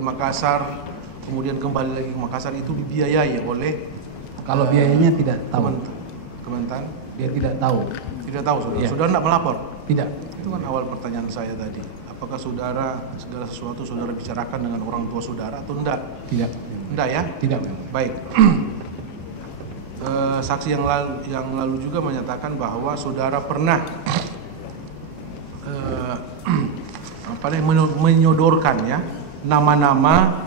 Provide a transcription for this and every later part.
Makassar, kemudian kembali lagi ke Makassar itu dibiayai oleh Kalau biayanya tidak tahu. Kementan? Dia tidak tahu. Tidak tahu saudara. Iya. Saudara tidak melapor? Tidak. Itu kan awal pertanyaan saya tadi. Apakah saudara segala sesuatu saudara bicarakan dengan orang tua saudara atau enggak? Tidak. Enggak ya? Tidak. Baik. Saksi yang lalu juga menyatakan bahwa saudara pernah menyodorkan ya nama-nama,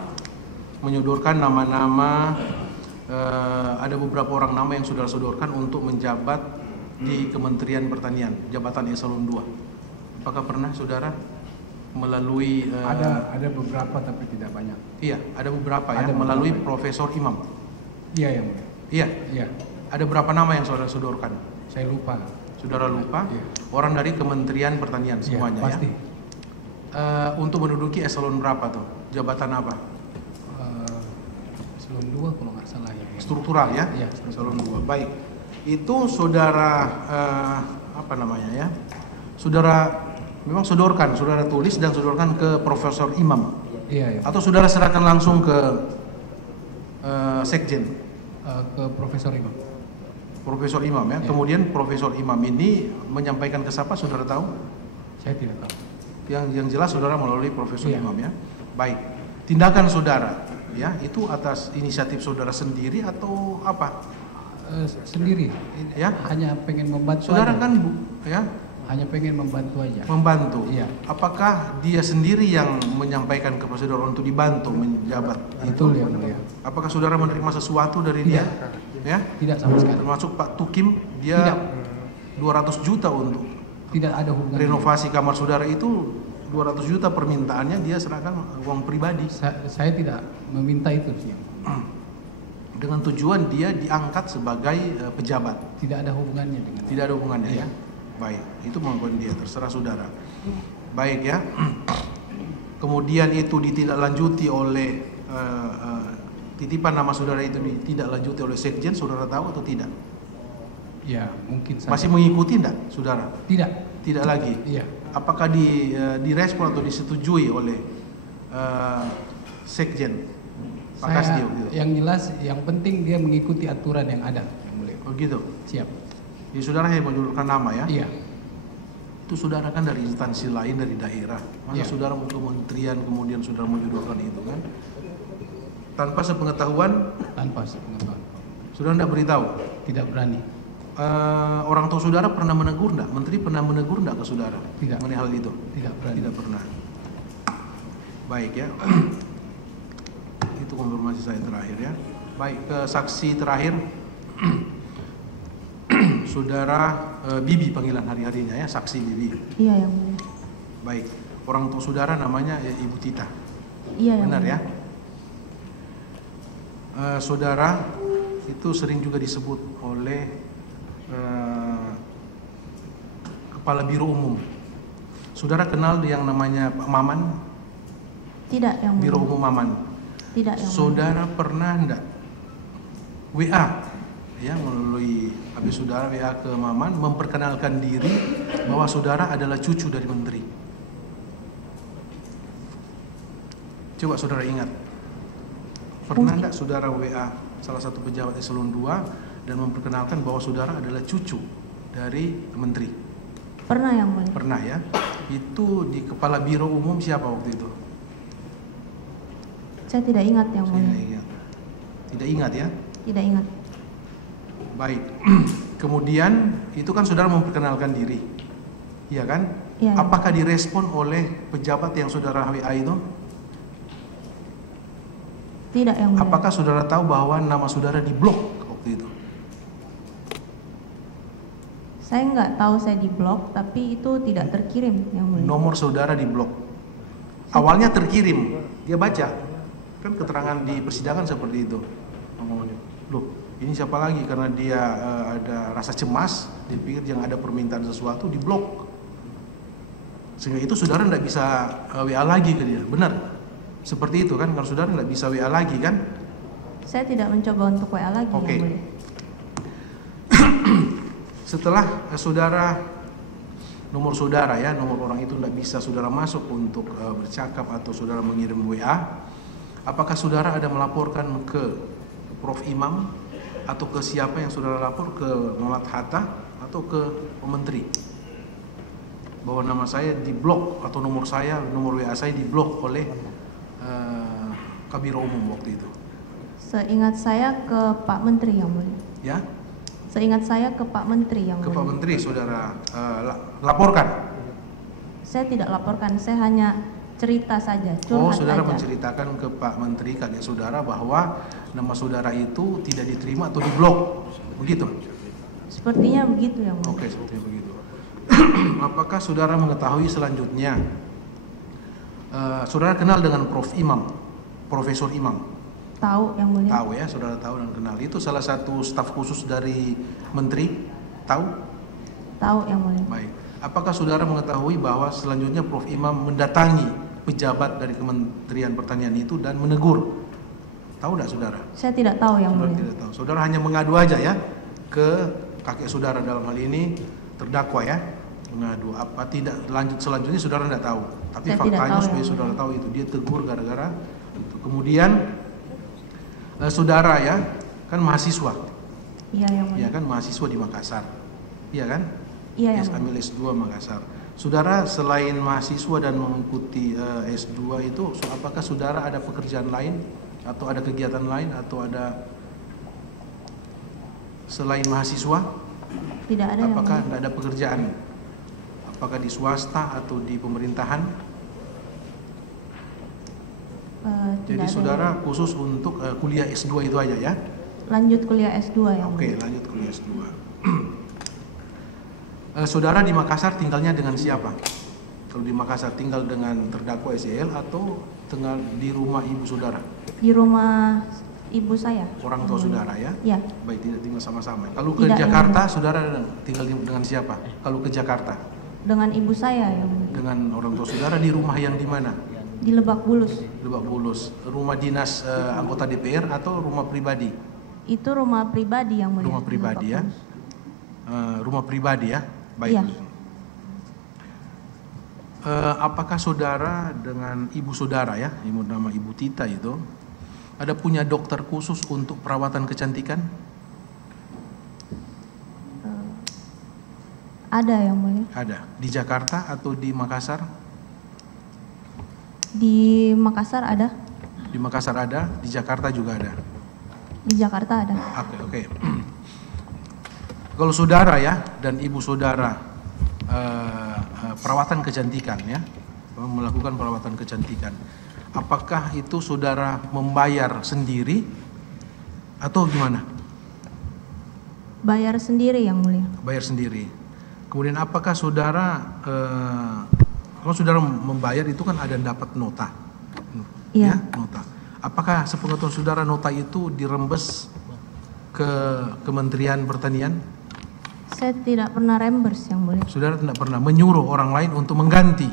ada beberapa orang nama yang saudara sodorkan untuk menjabat di Kementerian Pertanian, jabatan eselon 2. Apakah pernah saudara melalui Ada beberapa tapi tidak banyak. Iya, ada beberapa ya, Ada melalui beberapa. Profesor Imam. Iya yang mulia. Iya. Iya. Ada berapa nama yang saudara sodorkan? Saya lupa. Saudara lupa? Iya. Orang dari Kementerian Pertanian Iya, semuanya pasti. ya. Untuk menduduki eselon berapa tuh? Jabatan apa? Eselon 2 kalau nggak salah ya. Struktural ya? Iya, Eselon 2. Baik. Itu saudara Saudara memang sodorkan, saudara tulis dan sodorkan ke Profesor Imam. Iya, iya. Atau saudara serahkan langsung ke Sekjen? Ke Profesor Imam. Profesor Imam ya. Iya. Kemudian Profesor Imam ini menyampaikan ke siapa saudara tahu? Saya tidak tahu. Yang jelas saudara melalui Profesor Iya. Imam ya. Baik. Tindakan saudara ya itu atas inisiatif saudara sendiri atau apa? Sendiri. Ya. Hanya pengen membantu Saudara aja. kan ya Hanya pengen membantu aja. membantu. Iya. Apakah dia sendiri yang menyampaikan ke saudara untuk dibantu menjabat? Betul ya mulia. Apakah saudara menerima sesuatu dari dia? Ya. Tidak sama sekali. Termasuk Pak Tukim dia Tidak. 200 juta untuk Tidak ada hubungan. renovasi kamar saudara itu 200 juta permintaannya dia serahkan uang pribadi Saya tidak meminta itu sih. dengan tujuan dia diangkat sebagai pejabat. Tidak ada hubungannya dengan. Tidak ada hubungannya Iya. ya. Baik, itu mengakui dia terserah saudara. Baik ya. Kemudian itu ditindaklanjuti oleh titipan nama saudara itu ditindaklanjuti oleh Sekjen, saudara tahu atau tidak? Ya mungkin saja. Masih mengikuti enggak saudara? Tidak. Tidak lagi. Iya. Apakah direspon atau disetujui oleh Sekjen Pak Saya Kasdio gitu? yang jelas yang penting dia mengikuti aturan yang ada. Yang mulia. Oh gitu. Siap. Jadi saudara hanya menyodorkan nama ya? Iya. Itu saudara kan dari instansi lain dari daerah. Masa Iya. saudara mau kementerian kemudian saudara menyodorkan itu kan? Tanpa sepengetahuan, Tanpa sepengetahuan. saudara tidak beritahu. Tidak berani. Orang tua saudara pernah menegur enggak? Menteri pernah menegur enggak ke saudara? Tidak. Mengenai hal itu? Tidak berani. Tidak pernah. Baik ya. Itu konfirmasi saya terakhir ya. Baik, ke saksi terakhir. Saudara Bibi panggilan hari-harinya ya, saksi Bibi. Iya yang mulia. Baik, orang tua saudara namanya Ibu Tita. Iya yang Benar mulia. ya? Saudara itu sering juga disebut oleh Kepala Biro Umum. Saudara kenal yang namanya Pak Maman? Tidak yang mulia. Biro Umum Maman. Tidak yang mulia. Saudara pernah enggak WA ya melalui habis saudara WA ke Maman memperkenalkan diri bahwa saudara adalah cucu dari menteri? Coba saudara ingat. Pernah enggak saudara WA salah satu pejabat eselon 2 dan memperkenalkan bahwa saudara adalah cucu dari menteri? Pernah yang mulia. Pernah ya. Itu di Kepala Biro Umum siapa waktu itu? Saya tidak ingat yang Saya mulia. tidak ingat. Tidak ingat ya? Tidak ingat. Baik. Kemudian itu kan saudara memperkenalkan diri. Iya kan? Iya. Apakah direspon oleh pejabat yang saudara WA itu? Tidak yang mulia. Apakah saudara tahu bahwa nama saudara diblok waktu itu? Saya nggak tahu saya diblok, tapi itu tidak terkirim yang mulia. Nomor saudara diblok. Awalnya terkirim, dia baca. Kan keterangan di persidangan seperti itu. Loh, ini siapa lagi? Karena dia ada rasa cemas, dia pikir yang ada permintaan sesuatu diblok. Sehingga itu saudara tidak bisa WA lagi ke dia. Benar? Seperti itu kan, kalau saudara tidak bisa WA lagi kan? Saya tidak mencoba untuk WA lagi Oke. yang mulia. Setelah saudara, nomor saudara ya, nomor orang itu tidak bisa saudara masuk untuk bercakap atau saudara mengirim WA, Apakah saudara ada melaporkan ke Prof. Imam atau ke siapa yang saudara lapor, ke Muhammad Hatta atau ke Menteri, bahwa nama saya diblok atau nomor WA saya diblok oleh Kabiro Umum waktu itu? Seingat saya ke Pak Menteri yang mulia. Ya, Seingat saya ke Pak Menteri yang ke mulia. Pak Menteri saudara laporkan. Saya tidak laporkan, saya hanya cerita saja, Oh, curhat saudara aja. menceritakan ke Pak Menteri kakek saudara bahwa nama saudara itu tidak diterima atau diblok, begitu? Sepertinya begitu yang mulia. Oke, seperti begitu. Apakah saudara mengetahui selanjutnya, saudara kenal dengan Prof. Imam, Profesor Imam? Tahu yang mulia. Tahu ya, saudara tahu dan kenal. Itu salah satu staf khusus dari Menteri, tahu? Tahu yang mulia. Baik. Apakah saudara mengetahui bahwa selanjutnya Prof. Imam mendatangi pejabat dari Kementerian Pertanian itu dan menegur? Tahu tidak saudara? Saya tidak tahu yang Saudara mulia. tidak tahu. Saudara hanya mengadu aja ya ke kakek saudara, dalam hal ini terdakwa ya. Mengadu apa tidak lanjut selanjutnya saudara tidak tahu. Tapi Saya tidak faktanya tahu supaya yang saudara mulia. tahu itu dia tegur gara-gara itu. Kemudian saudara ya kan mahasiswa. Iya yang mulia. Iya kan mahasiswa di Makassar. Iya kan? Iya yang mulia. Ambil S2 Makassar. Saudara selain mahasiswa dan mengikuti S2 itu, apakah saudara ada pekerjaan lain atau ada kegiatan lain atau ada selain mahasiswa? Tidak ada yang Apakah mulia. tidak ada pekerjaan? Apakah di swasta atau di pemerintahan? Tidak Jadi ada saudara yang- khusus untuk kuliah S2 itu aja ya? lanjut kuliah S2 yang Oke, mulia. lanjut kuliah S2. Saudara di Makassar tinggalnya dengan siapa? Kalau di Makassar tinggal dengan terdakwa SEL atau tinggal di rumah ibu saudara? Di rumah ibu saya. Orang tua saudara ya? Ya, Baik, tidak tinggal sama-sama. Kalau ke Tidak, Jakarta, saudara tinggal dengan siapa? Kalau ke Jakarta, dengan ibu saya yang mulia. dengan orang tua saudara di rumah yang di mana? Di Lebak Bulus. Lebak Bulus. Rumah dinas anggota DPR atau rumah pribadi? Itu rumah pribadi yang mulia. Rumah di pribadi Lebak ya? Bulus. Rumah pribadi ya? Baik. Iya. Apakah saudara dengan ibu saudara ya, ibu nama Ibu Tita itu, ada punya dokter khusus untuk perawatan kecantikan? Ada yang mulia. Ada. Di Jakarta atau di Makassar? Di Makassar ada. Di Makassar ada, di Jakarta juga ada. Di Jakarta ada. Oke. Kalau saudara ya dan ibu saudara perawatan kecantikan ya, melakukan perawatan kecantikan, apakah itu saudara membayar sendiri atau gimana? Bayar sendiri yang mulia. Bayar sendiri. Kemudian apakah saudara kalau saudara membayar itu kan ada dapat nota, Iya. ya, nota. Apakah sepengetahuan saudara nota itu dirembes ke Kementerian Pertanian? Saya tidak pernah reimburse yang mulia. Saudara tidak pernah menyuruh orang lain untuk mengganti?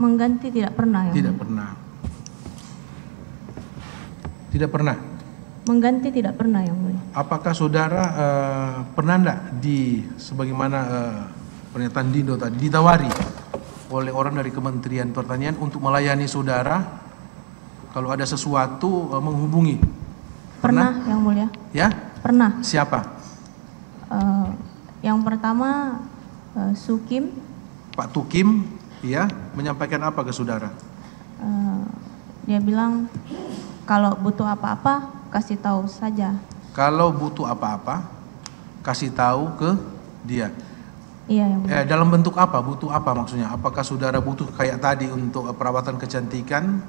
Mengganti tidak pernah yang Tidak mulia. pernah. Tidak pernah. Mengganti tidak pernah yang mulia. Apakah saudara pernah enggak sebagaimana pernyataan Dindo tadi ditawari oleh orang dari Kementerian Pertanian untuk melayani saudara kalau ada sesuatu menghubungi? Pernah yang mulia. Ya? Pernah. Siapa? Yang pertama Sukim. Pak Tukim, ya, menyampaikan apa ke saudara? Dia bilang kalau butuh apa-apa kasih tahu saja. Kalau butuh apa-apa, kasih tahu ke dia. Iya yang mulia. Dalam bentuk apa? Butuh apa maksudnya? Apakah saudara butuh kayak tadi untuk perawatan kecantikan?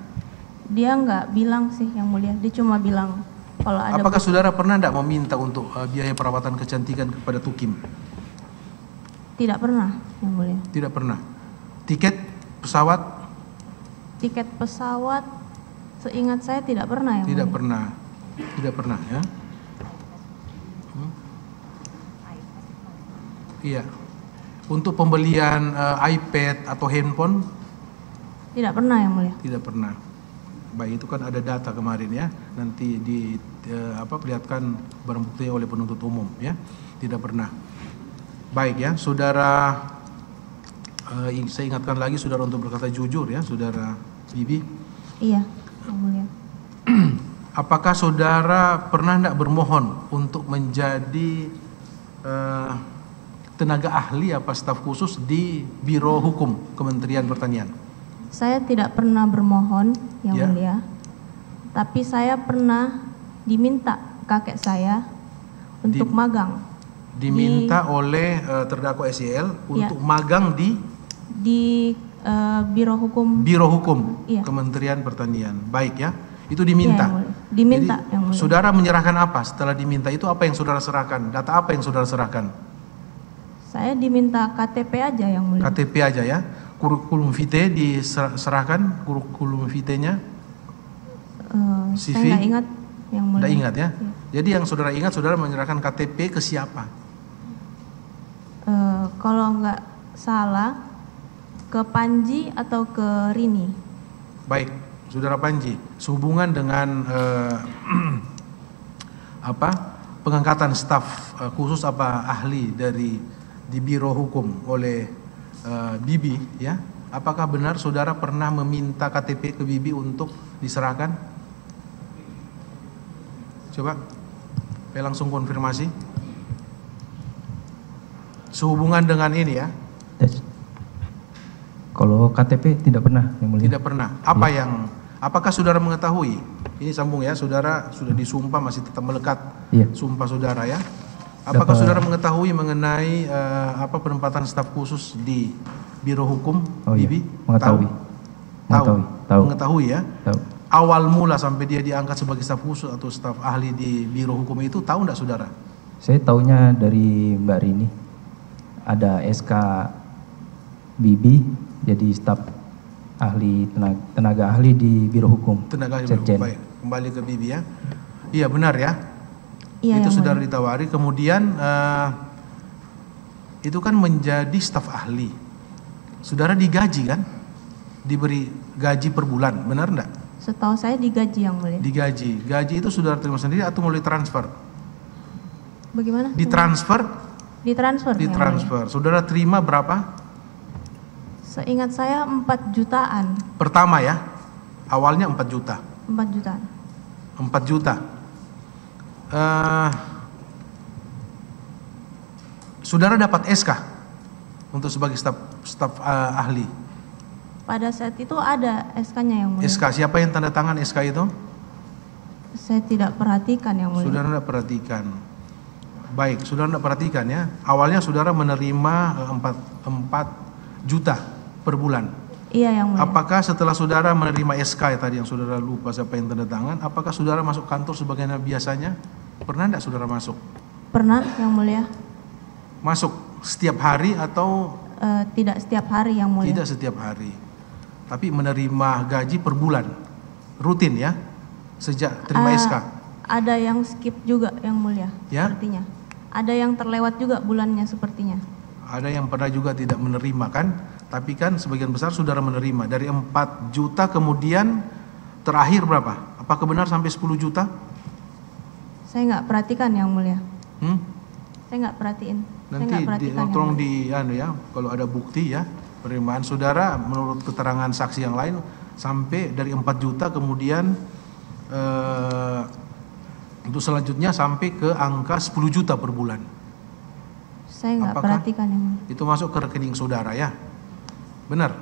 Dia nggak bilang sih yang mulia. Dia cuma bilang kalau ada. Apakah saudara pernah tidak meminta untuk biaya perawatan kecantikan kepada Tukim? Tidak pernah yang mulia. Tidak pernah. Tiket pesawat? Tiket pesawat seingat saya tidak pernah yang Tidak mulia. pernah. Tidak pernah ya. Iya. Untuk pembelian iPad atau handphone? Tidak pernah yang mulia. Tidak pernah. Baik, itu kan ada data kemarin ya. Nanti perlihatkan barang bukti oleh penuntut umum ya. Tidak pernah. Baik ya, saudara. Saya ingatkan lagi saudara untuk berkata jujur ya, saudara Bibi. Iya yang mulia. apakah saudara pernah tidak bermohon untuk menjadi tenaga ahli apa staf khusus di Biro Hukum Kementerian Pertanian? Saya tidak pernah bermohon, Yang Ya. Mulia. Tapi saya pernah diminta kakek saya untuk magang Diminta oleh terdakwa SEL Ya. untuk magang di di Biro Hukum. Biro Hukum Iya. Kementerian Pertanian. Baik ya, itu diminta. Iya, Yang Mulia. Diminta, Jadi, Yang Mulia. saudara menyerahkan apa setelah diminta itu? Apa yang saudara serahkan? Data apa yang saudara serahkan? Saya diminta KTP aja, Yang Mulia. KTP aja ya. Kurikulum vitae diserahkan, kurikulum vitae-nya. Saya CV? nggak ingat, Yang Mulia. Tidak ingat ya. Iya. Jadi yang saudara ingat, saudara menyerahkan KTP ke siapa? Kalau nggak salah ke Panji atau ke Rini. Baik, saudara Panji, sehubungan dengan pengangkatan staf khusus apa ahli di Biro Hukum oleh Bibi ya, apakah benar saudara pernah meminta KTP ke Bibi untuk diserahkan? Coba saya langsung konfirmasi sehubungan dengan ini ya. Kalau KTP tidak pernah, Yang Mulia. Tidak pernah. Apakah saudara mengetahui? Ini sambung ya, saudara sudah disumpah masih tetap melekat Iya. sumpah saudara ya. Apakah Dapat- saudara mengetahui mengenai penempatan staf khusus di Biro Hukum Oh iya, Bibi? mengetahui. Tahu? Tahu. Mengetahui ya. Tahu. Awal mula sampai dia diangkat sebagai staf khusus atau staf ahli di Biro Hukum itu tahu enggak saudara? Saya taunya dari Mbak Rini. Ada SK Bibi jadi staf ahli tenaga ahli di Biro Hukum. Tenaga ahli Sekjen. Baik, kembali ke Bibi ya. Iya benar ya. Iya, Itu Yang saudara Mulia. ditawari, kemudian itu kan menjadi staf ahli. Saudara digaji kan? Diberi gaji per bulan, benar enggak? Setahu saya digaji, Yang Mulia. Digaji. Gaji itu saudara terima sendiri atau melalui transfer? Bagaimana? Ditransfer? Ditransfer. Yang Mulia. Ditransfer. Saudara terima berapa? Seingat saya 4 jutaan. Pertama ya. Awalnya 4 juta. 4 jutaan. 4 juta. Saudara dapat SK untuk sebagai staf ahli. Pada saat itu ada SK-nya, Yang Mulia. SK, siapa yang tanda tangan SK itu? Saya tidak perhatikan, Yang Mulia. Saudara tidak perhatikan. Baik, saudara tidak perhatikan ya. Awalnya saudara menerima 4 juta per bulan. Iya, Yang Mulia. Apakah setelah saudara menerima SK ya tadi yang saudara lupa siapa yang tanda tangan, apakah saudara masuk kantor sebagaimana biasanya? Pernah tidak saudara masuk? Pernah, Yang Mulia. Masuk setiap hari atau Tidak setiap hari, Yang Mulia. tidak setiap hari? Tapi menerima gaji per bulan, rutin ya, sejak terima SK. Ada yang skip juga, Yang Mulia. Ya? Sepertinya. Ada yang terlewat juga bulannya sepertinya. Ada yang pernah juga tidak menerima kan? Tapi kan sebagian besar saudara menerima. Dari 4 juta kemudian terakhir berapa? Apakah benar sampai 10 juta? Saya nggak perhatikan, Yang Mulia. Hmm? Saya nggak perhatiin. Saya Nanti nggak perhatikan, Yang tolong Mulia. kalau ada bukti ya penerimaan saudara menurut keterangan saksi yang lain sampai dari 4 juta kemudian untuk selanjutnya sampai ke angka 10 juta per bulan. Saya nggak Apakah perhatikan, Yang Mulia. itu masuk ke rekening saudara ya? Benar?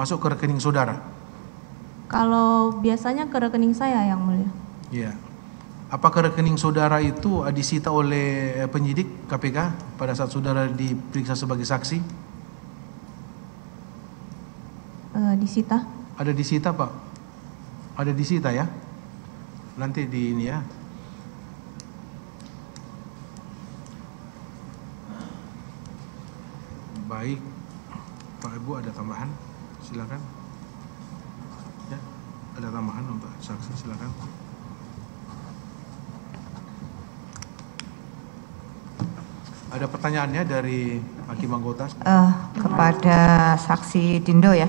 Masuk ke rekening saudara? Kalau biasanya ke rekening saya, Yang Mulia. Iya. Apakah rekening saudara itu disita oleh penyidik KPK pada saat saudara diperiksa sebagai saksi? Disita. Ada disita Pak? Ada disita ya? Nanti di ini ya. Baik, Pak Ibu ada tambahan? Silakan. Ya, ada tambahan untuk saksi, silakan. Ada pertanyaannya dari Hakim Anggota? Kepada saksi Dindo ya,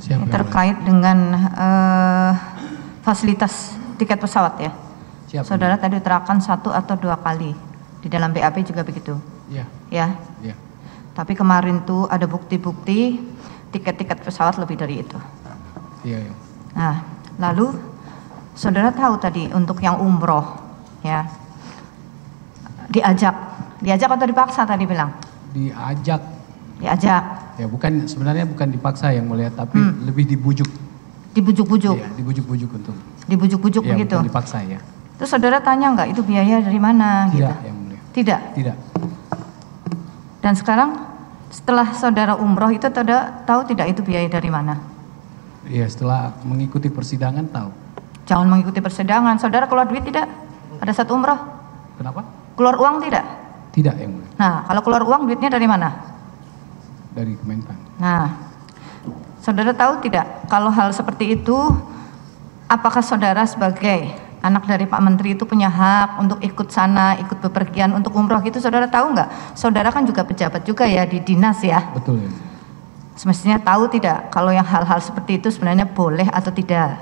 Siap, Yang Mulia. terkait dengan fasilitas tiket pesawat ya. Siap, Yang Saudara tadi terangkan 1 atau 2 kali, di dalam BAP juga begitu Mulia. ya. Ya. Tapi kemarin tuh ada bukti-bukti tiket-tiket pesawat lebih dari itu. Iya, ya. Nah, lalu saudara tahu tadi untuk yang umroh, ya, diajak atau dipaksa tadi bilang? Diajak. Ya, Sebenarnya bukan dipaksa yang mulia, tapi lebih dibujuk. Dibujuk-bujuk. Iya, dibujuk-bujuk untuk. Dibujuk-bujuk Ya, begitu. bukan dipaksa ya. Terus saudara tanya nggak itu biaya dari mana? Tidak, Gitu? yang mulia. Tidak. Tidak. Dan sekarang setelah saudara umroh itu tahu tidak itu biaya dari mana? Iya, setelah mengikuti persidangan tahu. Jangan mengikuti persidangan. Saudara keluar duit tidak pada saat umroh? Kenapa? Keluar uang tidak? Tidak yang mulia. Nah, kalau keluar uang duitnya dari mana? Dari Kementan. Nah, saudara tahu tidak kalau hal seperti itu, apakah saudara sebagai anak dari Pak Menteri itu punya hak untuk ikut sana, ikut bepergian untuk umroh gitu, saudara tahu nggak? Saudara kan juga pejabat juga ya di dinas ya. Betul ya. Semestinya tahu tidak kalau yang hal-hal seperti itu sebenarnya boleh atau tidak?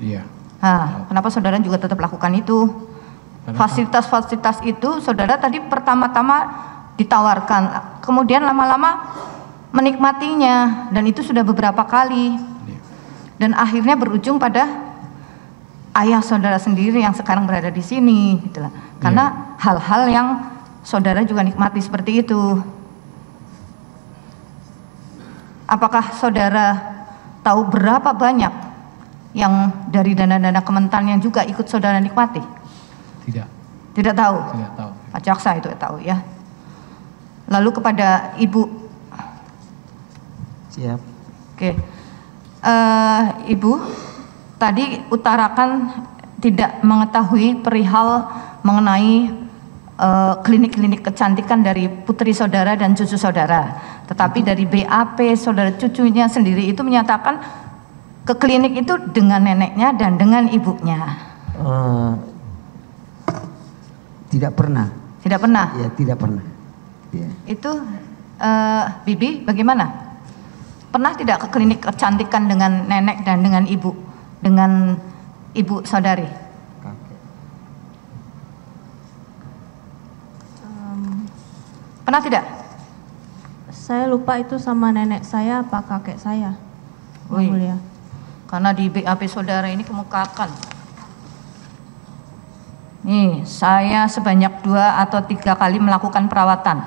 Iya. Nah, kenapa saudara juga tetap lakukan itu? Fasilitas-fasilitas itu saudara tadi pertama-tama ditawarkan, kemudian lama-lama menikmatinya, dan itu sudah beberapa kali. Dan akhirnya berujung pada ayah saudara sendiri yang sekarang berada di sini, gitu lah. Karena hal-hal yang saudara juga nikmati seperti itu. Apakah saudara tahu berapa banyak yang dari dana-dana Kementan yang juga ikut saudara nikmati? Tidak. Tidak tahu. Tidak tahu. Pak Jaksa itu tahu ya. Lalu kepada Ibu. Siap. Oke. Ibu tadi utarakan tidak mengetahui perihal mengenai klinik-klinik kecantikan dari putri saudara dan cucu saudara. Tetapi dari BAP saudara cucunya sendiri itu menyatakan ke klinik itu dengan neneknya dan dengan ibunya. Tidak pernah. Tidak pernah? Ya, tidak pernah. Ya. Itu Bibi bagaimana? Pernah tidak ke klinik kecantikan dengan nenek dan dengan ibu saudari? Pernah tidak? Saya lupa itu sama nenek saya apa kakek saya. Yang Wih. mulia. Karena di BAP saudara ini kemukakan. Nih, saya sebanyak 2 atau 3 kali melakukan perawatan.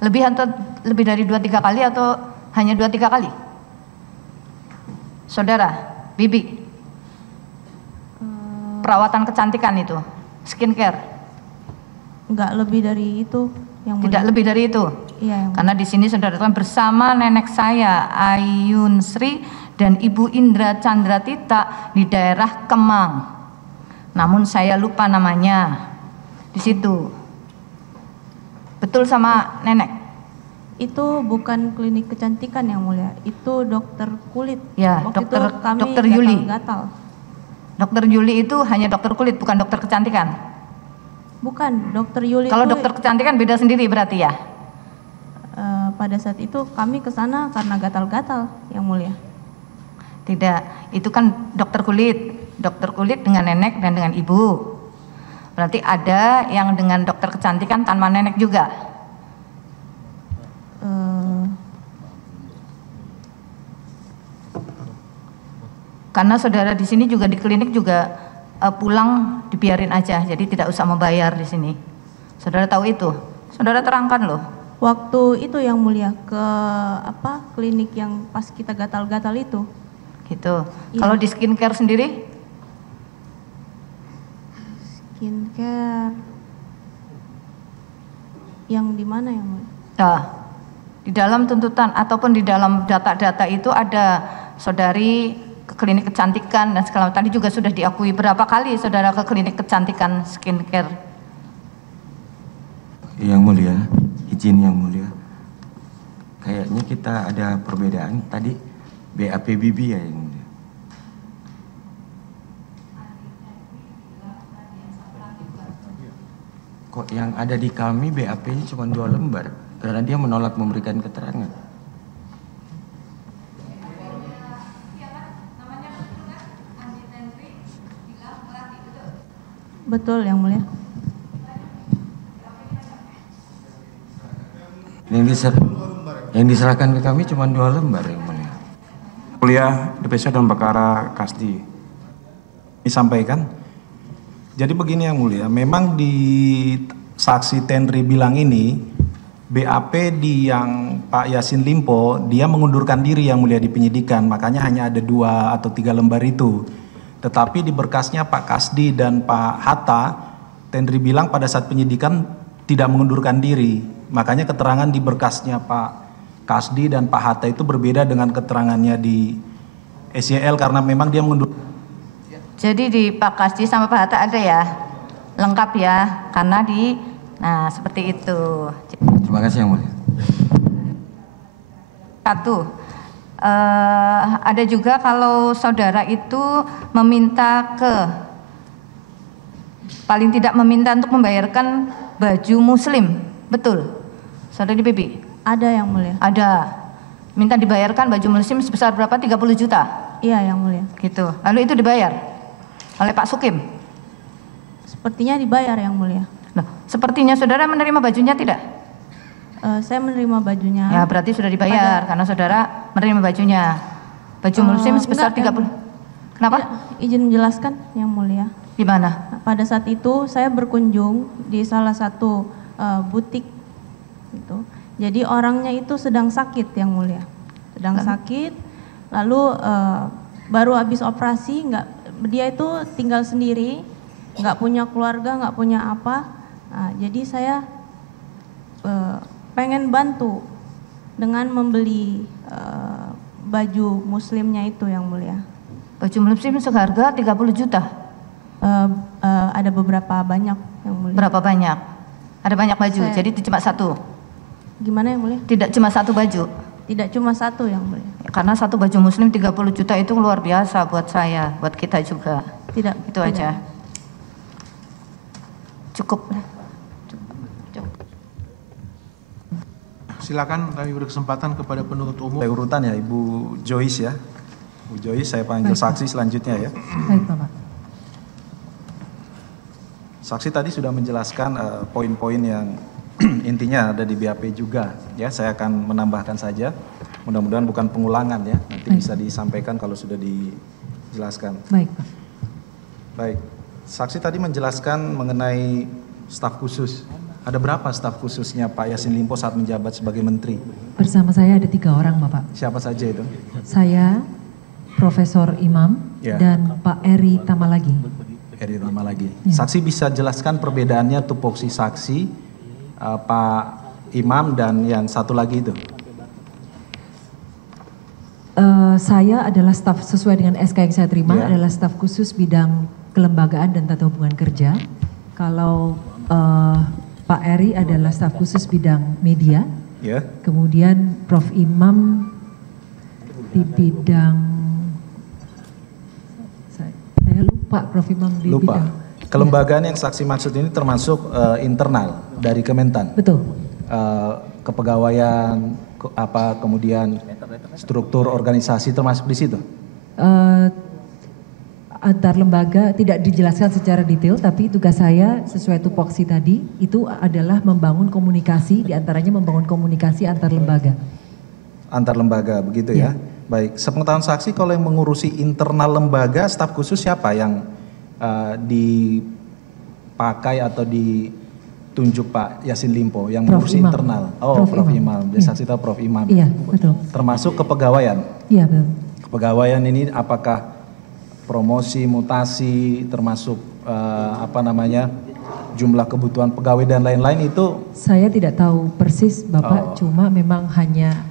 Lebih dari 2-3 kali atau hanya 2-3 kali? Saudara, Bibi. Perawatan kecantikan itu, skincare. Enggak lebih dari itu yang mulia. Tidak lebih dari itu. Iya, yang mulia. Karena di sini saudara kan bersama nenek saya Ayun Sri dan Ibu Indra Chandra Tita di daerah Kemang. Namun saya lupa namanya. Di situ. Betul sama nenek? Itu bukan klinik kecantikan yang mulia, itu dokter kulit. Ya, Waktu dokter itu kami dokter Yuli. gatal-gatal. Dokter Yuli itu hanya dokter kulit, bukan dokter kecantikan. Bukan, dokter Yuli. Kalau itu, dokter kecantikan beda sendiri berarti ya? pada saat itu kami ke sana karena gatal-gatal yang mulia. Tidak, itu kan dokter kulit. Dokter kulit dengan nenek dan dengan ibu. Berarti ada yang dengan dokter kecantikan tanpa nenek juga. Karena saudara di sini juga di klinik juga pulang dibiarin aja, jadi tidak usah membayar di sini. Saudara tahu itu? Saudara terangkan loh. Waktu itu yang mulia ke klinik yang pas kita gatal-gatal itu. Gitu. Iya. Kalau di skincare sendiri? Skincare yang di mana yang mulia? Nah, di dalam tuntutan ataupun di dalam data-data itu ada saudari ke klinik kecantikan dan segala tadi juga sudah diakui. Berapa kali saudara ke klinik kecantikan skincare? Yang mulia, izin yang mulia. Kayaknya kita ada perbedaan tadi BAP Bibi ya yang mulia. Kok yang ada di kami BAP-nya cuma 2 lembar karena dia menolak memberikan keterangan. Betul yang mulia. Yang diserahkan ke kami cuma 2 lembar yang mulia. Mulia, DPC dan perkara Kasdi. disampaikan. Jadi begini Yang Mulia, memang di saksi Tenri bilang ini BAP di yang Pak Yassin Limpo dia mengundurkan diri Yang Mulia di penyidikan, makanya hanya ada 2 atau 3 lembar itu. Tetapi di berkasnya Pak Kasdi dan Pak Hatta, Tenri bilang pada saat penyidikan tidak mengundurkan diri. Makanya keterangan di berkasnya Pak Kasdi dan Pak Hatta itu berbeda dengan keterangannya di SYL karena memang dia mengundurkan. Jadi di Pak Kasdi sama Pak Hatta ada ya, lengkap ya, karena nah seperti itu. Terima kasih Yang Mulia. Satu, ada juga kalau saudara itu meminta paling tidak meminta untuk membayarkan baju muslim, betul? Saudara di Bibi? Ada Yang Mulia. Ada, minta dibayarkan baju muslim sebesar berapa? 30 juta? Iya Yang Mulia. Gitu, lalu itu dibayar oleh Pak Sukim? Sepertinya dibayar Yang Mulia. Nah, sepertinya saudara menerima bajunya tidak? Saya menerima bajunya. Ya berarti sudah dibayar karena saudara menerima bajunya. Baju muslim sebesar 30. Kenapa? Ya, izin menjelaskan Yang Mulia. Di mana? Nah, pada saat itu saya berkunjung di salah satu butik gitu. Jadi orangnya itu sedang sakit Yang Mulia. Sedang sakit, lalu baru habis operasi, dia itu tinggal sendiri, nggak punya keluarga, nggak punya apa. Nah, jadi saya pengen bantu dengan membeli baju muslimnya itu Yang Mulia. Baju muslim seharga 30 juta? Ada beberapa banyak Yang Mulia. Berapa banyak? Ada banyak baju, jadi cuma satu? Gimana Yang Mulia? Tidak cuma satu baju? Tidak cuma satu Yang Mulia. Karena satu baju muslim 30 juta itu luar biasa buat saya, buat kita juga. Tidak. Itu aja. Cukup. Silakan kami beri kesempatan kepada penuntut umum. Urutan ya Ibu Joyce ya. Bu Joyce saya panggil saksi selanjutnya ya. Baik Bapak. Saksi tadi sudah menjelaskan poin-poin yang intinya ada di BAP juga ya. Saya akan menambahkan saja. Mudah-mudahan bukan pengulangan ya. Nanti bisa disampaikan kalau sudah dijelaskan. Baik Pak. Baik. Saksi tadi menjelaskan mengenai staf khusus. Ada berapa staf khususnya Pak Yassin Limpo saat menjabat sebagai menteri? Bersama saya ada 3 orang Bapak. Siapa saja itu? Saya, Profesor Imam, Ya. dan Pak Eri Tamalagi. Eri Tamalagi. Ya. Saksi bisa jelaskan perbedaannya tupoksi saksi Pak Imam dan yang satu lagi itu? Saya adalah staf sesuai dengan SK yang saya terima, Ya. adalah staf khusus bidang kelembagaan dan tata hubungan kerja. Kalau Pak Eri adalah staf khusus bidang media. Ya. Kemudian Prof Imam di bidang, saya lupa Prof Imam di Lupa. bidang. Kelembagaan yang saksi maksud ini termasuk internal dari Kementan. Betul. Kepegawaian, kemudian struktur organisasi termasuk di situ. Antar lembaga tidak dijelaskan secara detail, tapi tugas saya sesuai tupoksi tadi itu adalah membangun komunikasi, diantaranya membangun komunikasi antar lembaga. Antar lembaga begitu ya. Baik, sepengetahuan saksi kalau yang mengurusi internal lembaga staf khusus siapa yang dipakai atau ditunjuk Pak Yassin Limpo yang Prof. mengurusi Imam. internal? Oh, Prof. Imam. Jadi saksi tahu Prof. Imam. Iya, betul. Termasuk kepegawaian. Iya, betul. Kepegawaian ini apakah promosi, mutasi, termasuk jumlah kebutuhan pegawai dan lain-lain itu? Saya tidak tahu persis Bapak, cuma memang hanya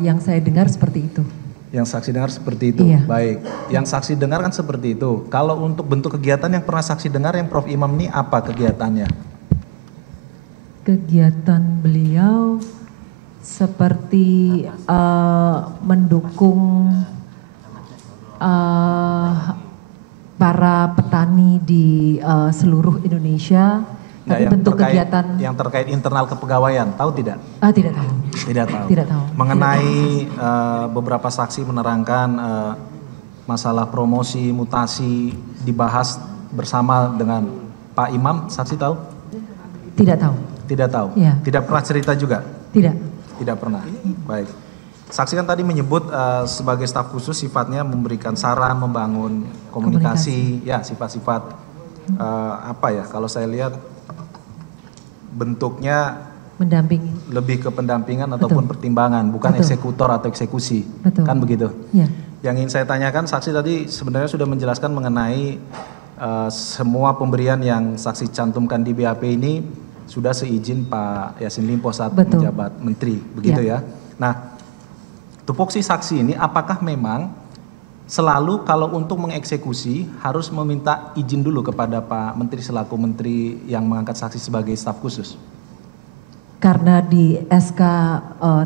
yang saya dengar seperti itu. Yang saksi dengar seperti itu? Iya. Baik, yang saksi dengar kan seperti itu. Kalau untuk bentuk kegiatan yang pernah saksi dengar yang Prof. Imam ini apa kegiatannya? Kegiatan beliau seperti mendukung para petani di seluruh Indonesia, tapi bentuk kegiatan yang terkait internal kepegawaian, tahu tidak? Tidak tahu. Tidak tahu. Tidak tahu. Mengenai beberapa saksi menerangkan masalah promosi, mutasi dibahas bersama dengan Pak Imam, saksi tahu? Tidak tahu. Tidak tahu. Ya. Tidak pernah cerita juga? Tidak. Tidak pernah. Baik. Saksi kan tadi menyebut sebagai staf khusus sifatnya memberikan saran, membangun komunikasi. Ya sifat-sifat apa ya, kalau saya lihat bentuknya Mendampingi. lebih ke pendampingan ataupun pertimbangan, bukan eksekutor atau eksekusi. Kan begitu. Ya. Yang ingin saya tanyakan, saksi tadi sebenarnya sudah menjelaskan mengenai semua pemberian yang saksi cantumkan di BAP ini sudah seizin Pak Yassin Limpo saat menjabat menteri, begitu ya. Nah, tupoksi saksi ini apakah memang selalu kalau untuk mengeksekusi harus meminta izin dulu kepada Pak Menteri selaku menteri yang mengangkat saksi sebagai staf khusus? Karena di SK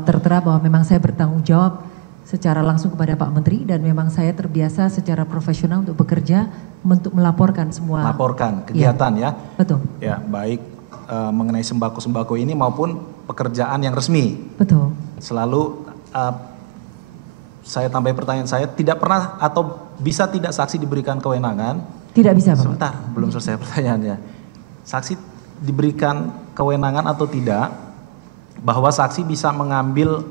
tertera bahwa memang saya bertanggung jawab secara langsung kepada Pak Menteri dan memang saya terbiasa secara profesional untuk bekerja untuk melaporkan semua. Melaporkan kegiatan ya. Betul. Ya, baik mengenai sembako-sembako ini maupun pekerjaan yang resmi. Betul. Selalu saya tambahin pertanyaan saya, tidak pernah atau bisa tidak saksi diberikan kewenangan? Tidak bisa, Pak. Sebentar, belum selesai pertanyaannya. Saksi diberikan kewenangan atau tidak bahwa saksi bisa mengambil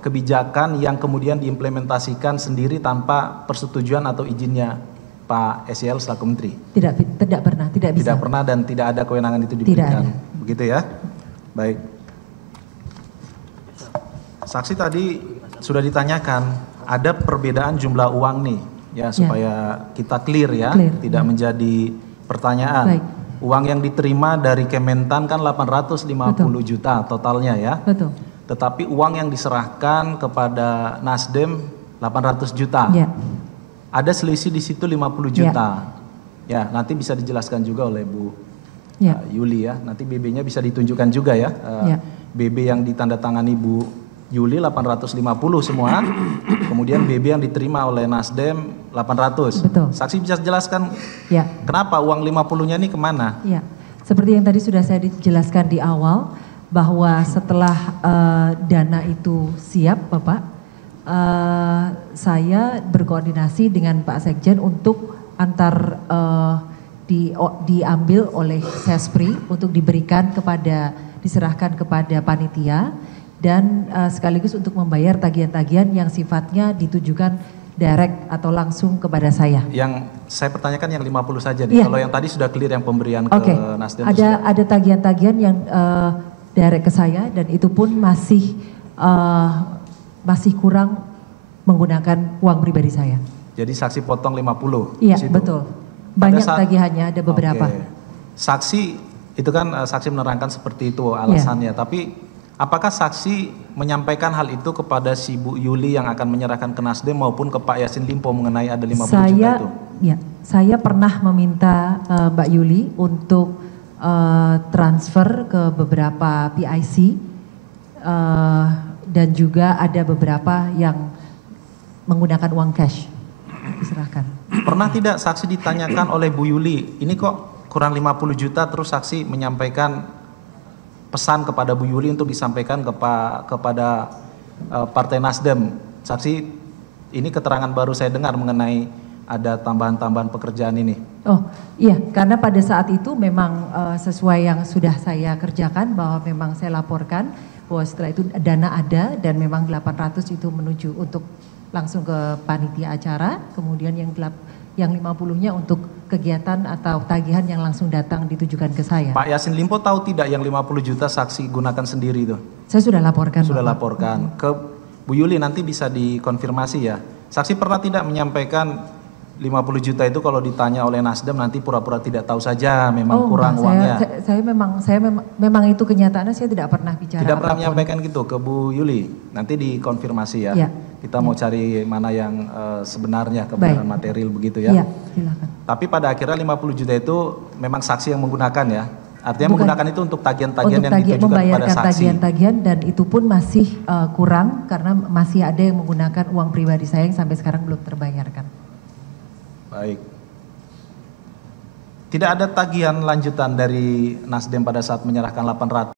kebijakan yang kemudian diimplementasikan sendiri tanpa persetujuan atau izinnya Pak SYL selaku menteri? Tidak pernah, tidak bisa. Tidak pernah dan tidak ada kewenangan itu diberikan. Tidak ada. Begitu ya? Baik. Saksi tadi sudah ditanyakan ada perbedaan jumlah uang nih ya supaya kita clear ya, tidak menjadi pertanyaan. Baik. Uang yang diterima dari Kementan kan 850 juta totalnya ya. Betul. Tetapi uang yang diserahkan kepada Nasdem 800 juta. Ya. Ada selisih di situ 50 juta. Ya, nanti bisa dijelaskan juga oleh Bu Yuli ya. Nanti BB-nya bisa ditunjukkan juga ya. BB yang ditandatangani Bu Yuli 850 semua. Kemudian BB yang diterima oleh Nasdem 800. Betul. Saksi bisa jelaskan kenapa uang 50-nya ini kemana? Ya, seperti yang tadi sudah saya jelaskan di awal bahwa setelah dana itu siap Bapak, saya berkoordinasi dengan Pak Sekjen untuk diambil oleh Sespri untuk diserahkan kepada panitia dan sekaligus untuk membayar tagihan-tagihan yang sifatnya ditujukan direct atau langsung kepada saya. Yang saya pertanyakan yang 50 saja nih. Kalau yang tadi sudah clear yang pemberian ke Nasdem. Ada tagihan-tagihan yang direct ke saya dan itu pun masih kurang menggunakan uang pribadi saya. Jadi saksi potong 50? Iya, betul. Banyak tagihannya, ada beberapa. Saksi, itu kan saksi menerangkan seperti itu alasannya. Tapi apakah saksi menyampaikan hal itu kepada si Bu Yuli yang akan menyerahkan ke Nasdem maupun ke Pak Yassin Limpo mengenai ada 50 juta itu? Ya, saya pernah meminta Mbak Yuli untuk transfer ke beberapa PIC dan juga ada beberapa yang menggunakan uang cash diserahkan. Pernah tidak saksi ditanyakan oleh Bu Yuli, ini kok kurang 50 juta terus saksi menyampaikan pesan kepada Bu Yuli untuk disampaikan kepada Partai Nasdem. Saksi, ini keterangan baru saya dengar mengenai ada tambahan-tambahan pekerjaan ini. Oh iya, karena pada saat itu memang sesuai yang sudah saya kerjakan bahwa memang saya laporkan bahwa setelah itu dana ada dan memang 800 itu menuju untuk langsung ke panitia acara, kemudian yang 50-nya untuk kegiatan atau tagihan yang langsung datang ditujukan ke saya. Pak Yassin Limpo tahu tidak yang 50 juta saksi gunakan sendiri itu? Saya sudah laporkan. Sudah laporkan. Ke Bu Yuli nanti bisa dikonfirmasi ya. Saksi pernah tidak menyampaikan 50 juta itu kalau ditanya oleh Nasdem nanti pura-pura tidak tahu saja memang kurang uangnya? Saya memang itu kenyataannya, saya tidak pernah bicara. Tidak pernah menyampaikan gitu ke Bu Yuli? Nanti dikonfirmasi ya. Kita mau cari mana yang sebenarnya kebenaran material begitu ya. Iya, silakan. Tapi pada akhirnya 50 juta itu memang saksi yang menggunakan ya. Artinya menggunakan itu untuk tagihan-tagihan yang ditujukan kepada saksi. Membayarkan tagihan-tagihan dan itu pun masih kurang karena masih ada yang menggunakan uang pribadi saya yang sampai sekarang belum terbayarkan. Baik. Tidak ada tagihan lanjutan dari Nasdem pada saat menyerahkan 800